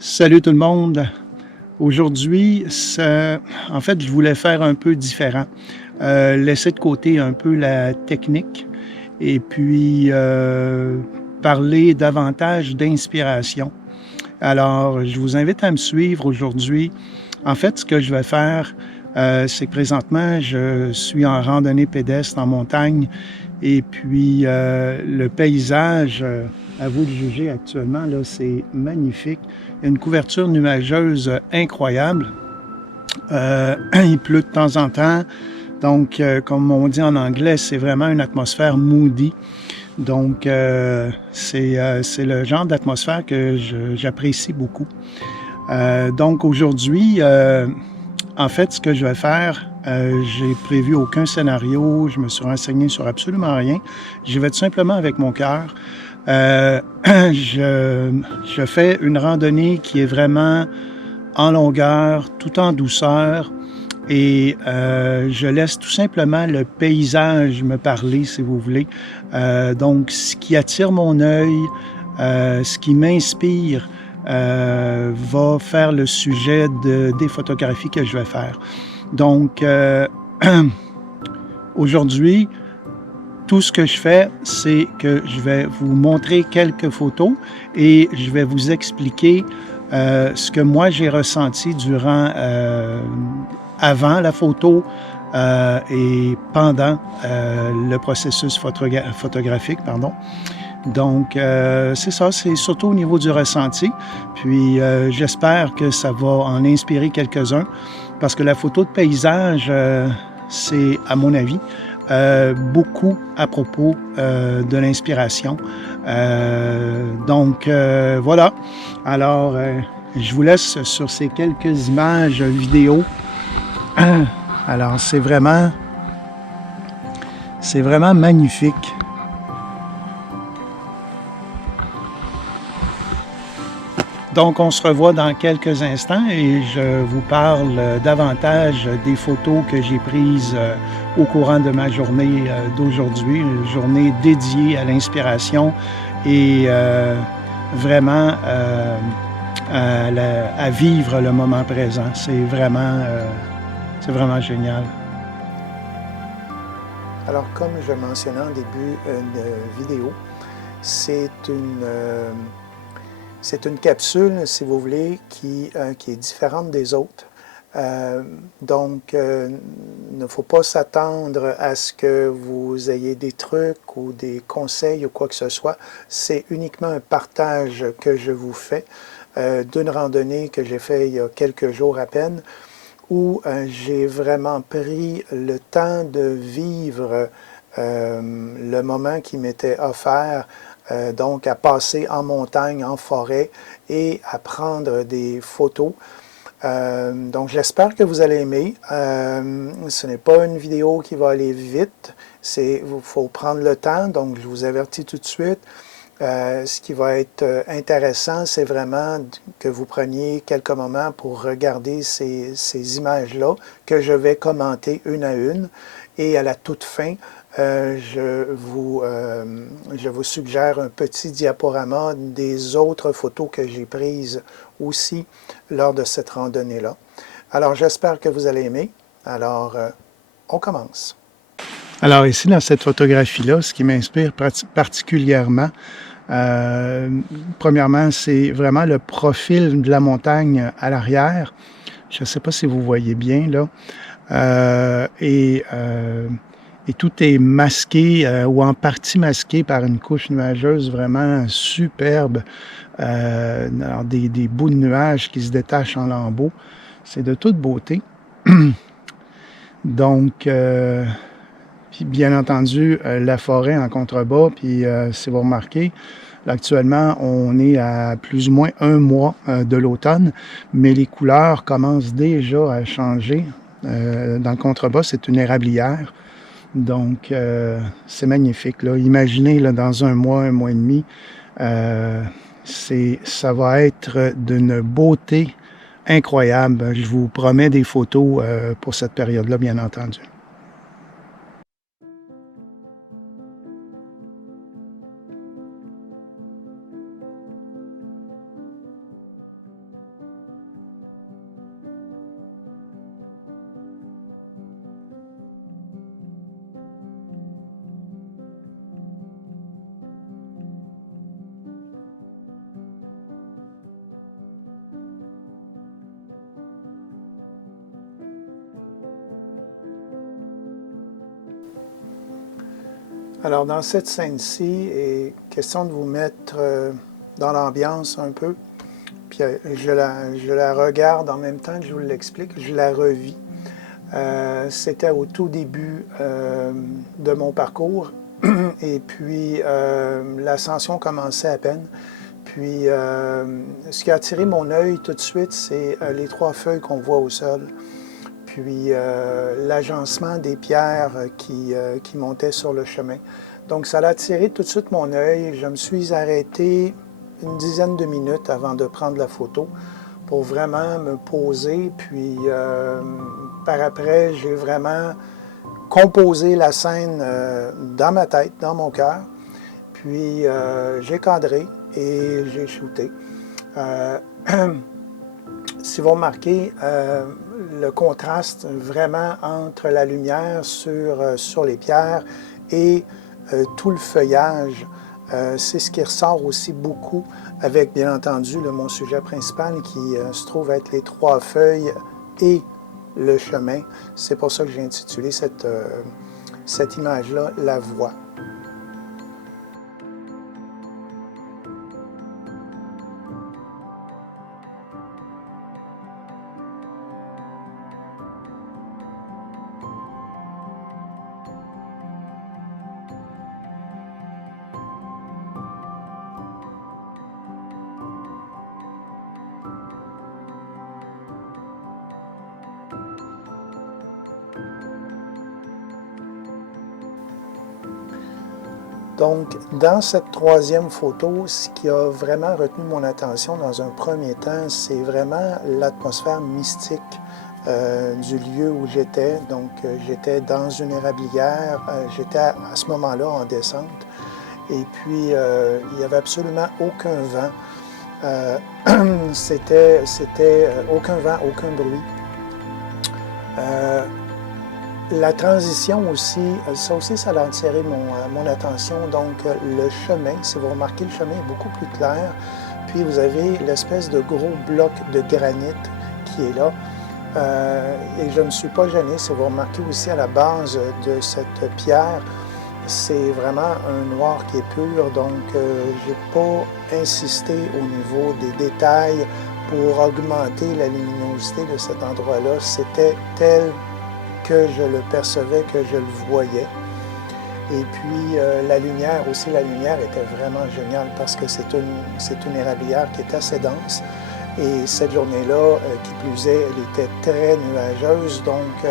Salut tout le monde. Aujourd'hui, en fait, je voulais faire un peu différent. Laisser de côté un peu la technique et puis parler davantage d'inspiration. Alors, je vous invite à me suivre aujourd'hui. En fait, ce que je vais faire, c'est que présentement, je suis en randonnée pédestre en montagne et puis le paysage, à vous de juger actuellement, là, c'est magnifique. Il y a une couverture nuageuse incroyable. Il pleut de temps en temps. Donc, comme on dit en anglais, c'est vraiment une atmosphère moody. Donc, c'est le genre d'atmosphère que j'apprécie beaucoup. Donc, aujourd'hui, en fait, ce que je vais faire, j'ai prévu aucun scénario, je me suis renseigné sur absolument rien. J'y vais tout simplement avec mon cœur. Euh, je fais une randonnée qui est vraiment en longueur, tout en douceur, et je laisse tout simplement le paysage me parler, si vous voulez. Donc, ce qui attire mon œil, ce qui m'inspire, va faire le sujet des photographies que je vais faire. Donc, aujourd'hui, tout ce que je fais, c'est que je vais vous montrer quelques photos et je vais vous expliquer ce que moi j'ai ressenti durant, avant la photo et pendant le processus photographique, pardon. Donc, c'est ça, c'est surtout au niveau du ressenti. Puis, j'espère que ça va en inspirer quelques-uns parce que la photo de paysage, c'est, à mon avis, beaucoup à propos de l'inspiration. Donc, voilà. Alors, je vous laisse sur ces quelques images vidéo. Alors, c'est vraiment magnifique. Donc, on se revoit dans quelques instants et je vous parle davantage des photos que j'ai prises au courant de ma journée d'aujourd'hui, une journée dédiée à l'inspiration et vraiment à vivre le moment présent. C'est vraiment génial. Alors, comme je mentionnais en début de vidéo, c'est une capsule, si vous voulez, qui est différente des autres. Donc, il ne faut pas s'attendre à ce que vous ayez des trucs ou des conseils ou quoi que ce soit. C'est uniquement un partage que je vous fais d'une randonnée que j'ai fait il y a quelques jours à peine, où j'ai vraiment pris le temps de vivre le moment qui m'était offert, donc à passer en montagne, en forêt et à prendre des photos. Donc j'espère que vous allez aimer. Ce n'est pas une vidéo qui va aller vite, il faut prendre le temps, donc je vous avertis tout de suite. Ce qui va être intéressant, c'est vraiment que vous preniez quelques moments pour regarder ces images-là que je vais commenter une à une. Et à la toute fin, je vous suggère un petit diaporama des autres photos que j'ai prises aussi lors de cette randonnée-là. Alors, j'espère que vous allez aimer. Alors, on commence. Alors ici, dans cette photographie-là, ce qui m'inspire particulièrement, premièrement, c'est vraiment le profil de la montagne à l'arrière. Je ne sais pas si vous voyez bien, là. Et tout est masqué ou en partie masqué par une couche nuageuse vraiment superbe. Alors des bouts de nuages qui se détachent en lambeaux. C'est de toute beauté. Donc, puis bien entendu, la forêt en contrebas. Puis si vous remarquez, là, actuellement, on est à plus ou moins un mois de l'automne, mais les couleurs commencent déjà à changer. Dans le contrebas, c'est une érablière. Donc, c'est magnifique. Là. Imaginez, là, dans un mois et demi, ça va être d'une beauté incroyable. Je vous promets des photos pour cette période-là, bien entendu. Alors, dans cette scène-ci, il est question de vous mettre dans l'ambiance un peu. Puis je la regarde en même temps que je vous l'explique, je la revis. C'était au tout début de mon parcours et puis l'ascension commençait à peine. Puis ce qui a attiré mon œil tout de suite, c'est les 3 feuilles qu'on voit au sol. Puis l'agencement des pierres qui montaient sur le chemin. Donc ça a attiré tout de suite mon œil. Je me suis arrêté une dizaine de minutes avant de prendre la photo pour vraiment me poser. Puis par après, j'ai vraiment composé la scène dans ma tête, dans mon cœur. Puis j'ai cadré et j'ai shooté. Si vous remarquez, le contraste vraiment entre la lumière sur les pierres et tout le feuillage, c'est ce qui ressort aussi beaucoup avec, bien entendu, mon sujet principal qui se trouve être les 3 feuilles et le chemin. C'est pour ça que j'ai intitulé cette image-là « La voie ». Donc, dans cette 3e photo, ce qui a vraiment retenu mon attention dans un premier temps, c'est vraiment l'atmosphère mystique du lieu où j'étais. Donc, j'étais dans une érablière, j'étais à ce moment-là en descente, et puis il n'y avait absolument aucun vent. C'était aucun vent, aucun bruit. La transition aussi, ça a attiré mon attention. Donc, le chemin, si vous remarquez, le chemin est beaucoup plus clair. Puis, vous avez l'espèce de gros bloc de granit qui est là. Et je ne me suis pas gêné. Si vous remarquez aussi à la base de cette pierre, c'est vraiment un noir qui est pur. Donc, je n'ai pas insisté au niveau des détails pour augmenter la luminosité de cet endroit-là. C'était tel que je le percevais, que je le voyais. Et puis la lumière était vraiment géniale parce que c'est une érablière qui est assez dense. Et cette journée-là, qui plus est, elle était très nuageuse, donc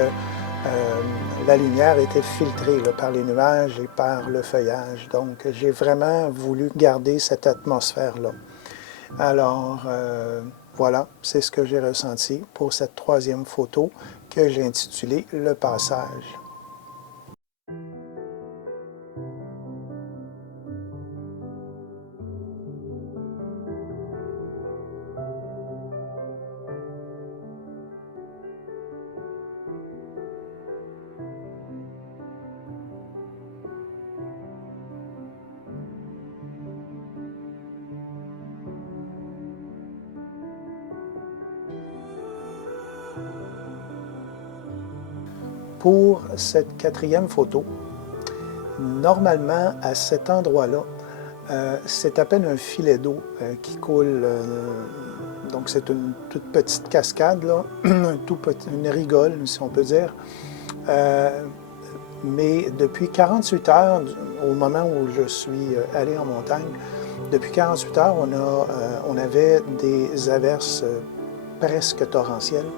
la lumière était filtrée là, par les nuages et par le feuillage. Donc j'ai vraiment voulu garder cette atmosphère-là. Alors voilà, c'est ce que j'ai ressenti pour cette 3e photo que j'ai intitulée « Le passage ». Pour cette 4e photo, normalement, à cet endroit-là, c'est à peine un filet d'eau qui coule. Donc, c'est une toute petite cascade, là, une rigole, si on peut dire. Mais depuis 48 heures, au moment où je suis allé en montagne, depuis 48 heures, on avait des averses presque torrentielles.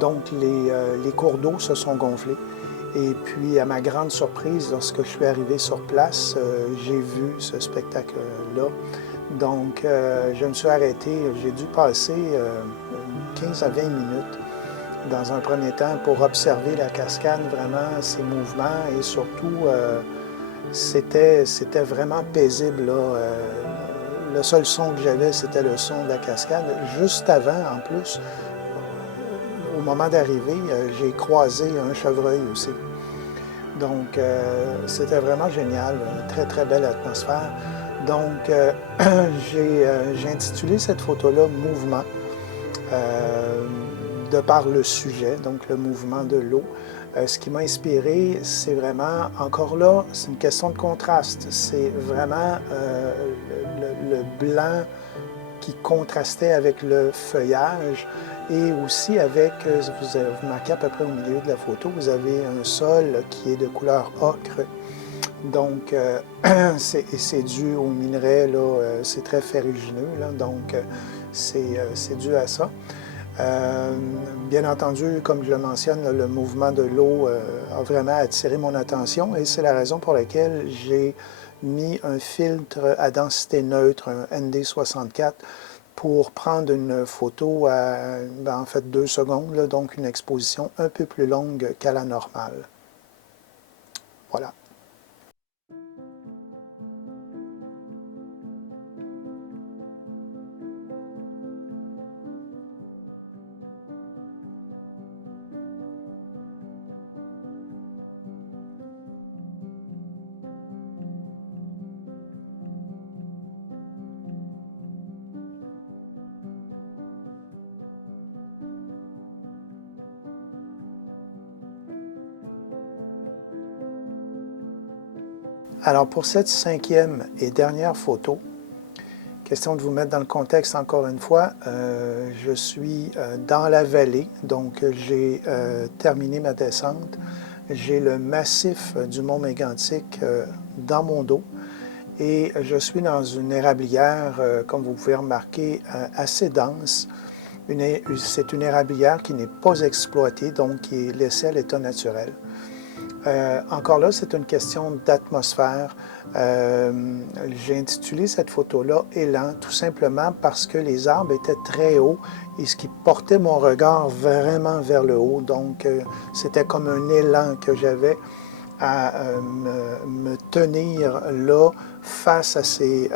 Donc, les cours d'eau se sont gonflés. Et puis, à ma grande surprise, lorsque je suis arrivé sur place, j'ai vu ce spectacle-là. Donc, je me suis arrêté. J'ai dû passer 15 à 20 minutes dans un premier temps pour observer la cascade, vraiment ses mouvements. Et surtout, c'était vraiment paisible, là. Le seul son que j'avais, c'était le son de la cascade. Juste avant, en plus, au moment d'arriver, j'ai croisé un chevreuil aussi. Donc, c'était vraiment génial, une très, très belle atmosphère. Donc, j'ai intitulé cette photo-là « Mouvement », de par le sujet, donc le mouvement de l'eau. Ce qui m'a inspiré, c'est vraiment, encore là, c'est une question de contraste. C'est vraiment le blanc qui contrastait avec le feuillage et aussi avec, vous remarquez à peu près au milieu de la photo, vous avez un sol qui est de couleur ocre. Donc, c'est dû au minerai, c'est très ferrugineux, là, donc c'est dû à ça. Bien entendu, comme je le mentionne, là, le mouvement de l'eau a vraiment attiré mon attention et c'est la raison pour laquelle j'ai mis un filtre à densité neutre, un ND64, pour prendre une photo à, en fait, 2 secondes, là, donc une exposition un peu plus longue qu'à la normale. Voilà. Alors pour cette 5e et dernière photo, question de vous mettre dans le contexte encore une fois, je suis dans la vallée, donc j'ai terminé ma descente. J'ai le massif du mont Mégantic dans mon dos et je suis dans une érablière, comme vous pouvez remarquer, assez dense. C'est une érablière qui n'est pas exploitée, donc qui est laissée à l'état naturel. Encore là, c'est une question d'atmosphère. J'ai intitulé cette photo-là « Élan », tout simplement parce que les arbres étaient très hauts et ce qui portait mon regard vraiment vers le haut. Donc, c'était comme un élan que j'avais à me tenir là, face à ces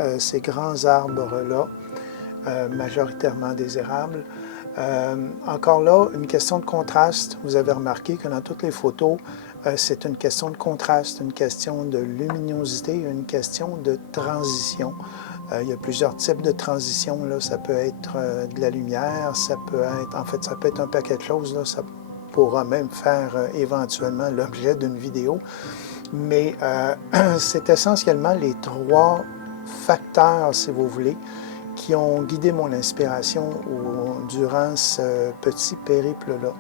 grands arbres-là, majoritairement des érables. Encore là, une question de contraste. Vous avez remarqué que dans toutes les photos, c'est une question de contraste, une question de luminosité, une question de transition. Il y a plusieurs types de transition. Là. Ça peut être de la lumière, ça peut être, en fait, ça peut être un paquet de choses. Là. Ça pourra même faire éventuellement l'objet d'une vidéo. Mais c'est essentiellement les 3 facteurs, si vous voulez, qui ont guidé mon inspiration durant ce petit périple-là.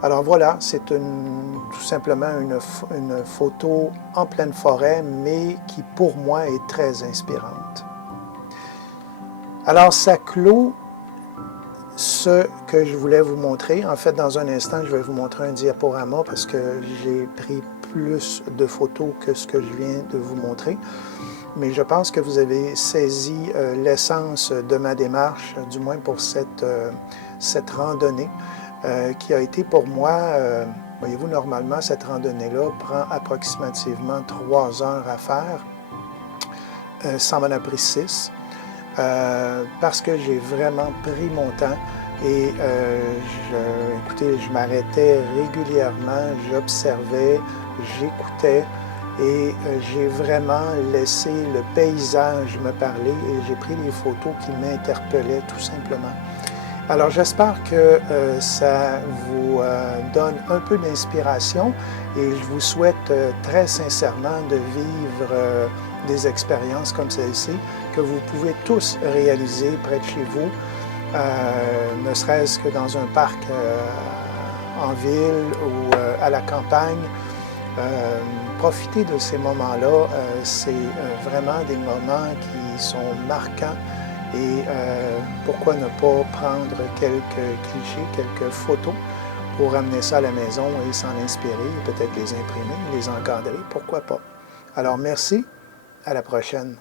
Alors voilà, c'est tout simplement une photo en pleine forêt, mais qui pour moi est très inspirante. Alors ça clôt ce que je voulais vous montrer. En fait, dans un instant, je vais vous montrer un diaporama parce que j'ai pris plus de photos que ce que je viens de vous montrer. Mais je pense que vous avez saisi l'essence de ma démarche, du moins pour cette randonnée, qui a été pour moi, voyez-vous, normalement, cette randonnée-là prend approximativement 3 heures à faire. Ça m'en a pris 6, parce que j'ai vraiment pris mon temps et écoutez, je m'arrêtais régulièrement, j'observais, j'écoutais, et j'ai vraiment laissé le paysage me parler et j'ai pris les photos qui m'interpellaient tout simplement. Alors j'espère que ça vous donne un peu d'inspiration et je vous souhaite très sincèrement de vivre des expériences comme celle-ci que vous pouvez tous réaliser près de chez vous, ne serait-ce que dans un parc en ville ou à la campagne. Profitez de ces moments-là, c'est vraiment des moments qui sont marquants et pourquoi ne pas prendre quelques clichés, quelques photos pour ramener ça à la maison et s'en inspirer, peut-être les imprimer, les encadrer, pourquoi pas. Alors merci, à la prochaine.